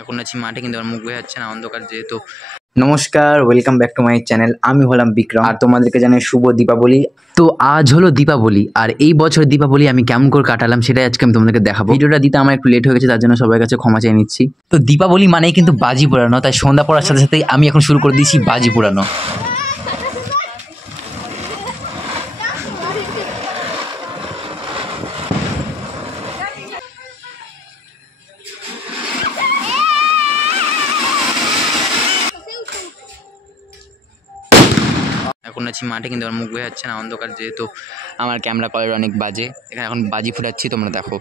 এখন আছি মাঠে, কিন্তু আমার মুখ বোঝা যাচ্ছে না অন্ধকার যেহেতু। নমস্কার, welcome back to my channel. আমি হলাম বিক্রম আর তোমাদেরকে জানাই শুভ দীপাবলি। তো আজ হলো দীপাবলি, আর এই বছর দীপাবলি আমি কেমন করে কাটালাম সেটাই আজকে আমি তোমাদেরকে দেখাবো। ভিডিওটা দিতে আমার একটু লেট হয়ে গেছে, তার জন্য সবার কাছে ক্ষমা চেয়ে নিচ্ছি। তো দীপাবলি মানেই কিন্তু বাজি পোড়ানো, তাই সন্ধ্যা পড়ার সাথে সাথেই আমি এখন শুরু করে দিয়েছি বাজি পোড়ানো। এখন আছি মাঠে, কিন্তু আমার মুখ বোঝা যাচ্ছে না অন্ধকার যেহেতু। আমার ক্যামেরা কোয়ালিটি অনেক বাজে। এখানে এখন বাজি ফুটাচ্ছি, তোমরা দেখো।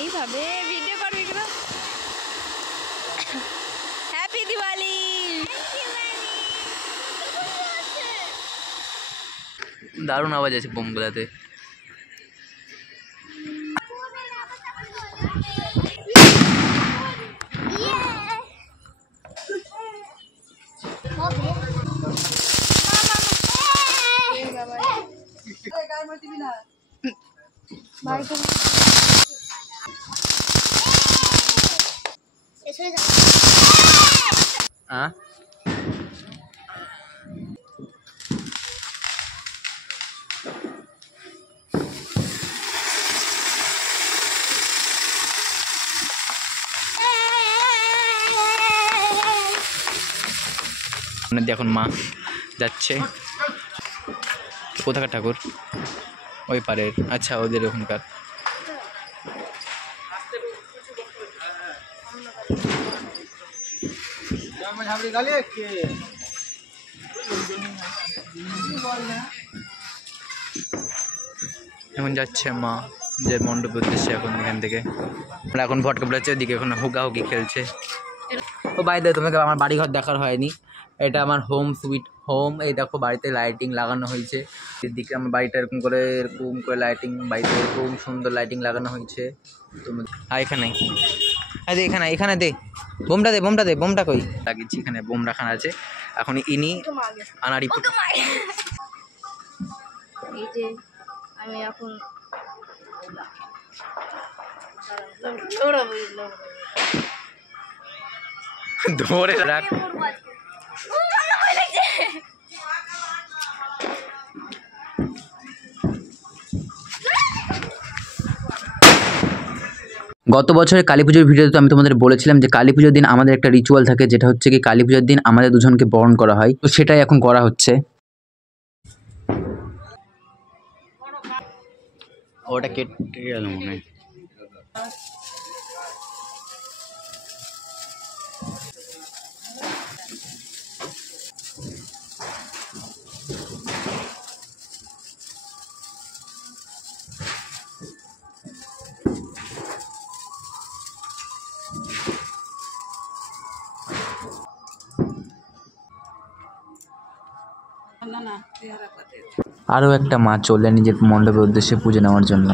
এইভাবে ভিডিও করবি কেন? হ্যাপি দিওয়ালি। দারুণ আওয়াজ আছে বোমগুলাতে। হ্যাঁ, এখন মা যাচ্ছে। কোথাকার ঠাকুর? ওই পারের। আচ্ছা, ওদের ওখানকার। এখন যাচ্ছে মা যে মণ্ডপের উদ্দেশ্যে। এখন এখান থেকে আমরা এখন ফটকা বেড়াচ্ছে, ওদিকে এখন হুকি খেলছে। ও বাই দে, তোমাকে আমার বাড়িঘর দেখার হয়নি। এটা আমার হোম সুইট হোম। এই দেখো বাড়িতে লাইটিং লাগানো হয়েছে। এদিকে আমার বাড়িটা এরকম করে লাইটিং, বাড়িতে এরকম সুন্দর লাইটিং লাগানো হয়েছে। আর এখানে এখানে দে বোমটা কই লাগিয়েছি। এখানে বোম রাখানো আছে। এখন ইনি আনাড়ি এই যে আমি এখন ধরে রাখ। গত বছরের কালী পুজোর ভিডিওতে আমি তোমাদের বলেছিলাম যে কালী পুজোর দিন আমাদের একটা রিচুয়াল থাকে, যেটা হচ্ছে কি কালী পুজোর দিন আমাদের দুজনকে বরণ করা হয়। তো সেটাই এখন করা হচ্ছে। ওটা কেটে গেল মনে হয়। আরও একটা মা চললেন নিজের মণ্ডপের উদ্দেশ্যে পুজো নেওয়ার জন্য।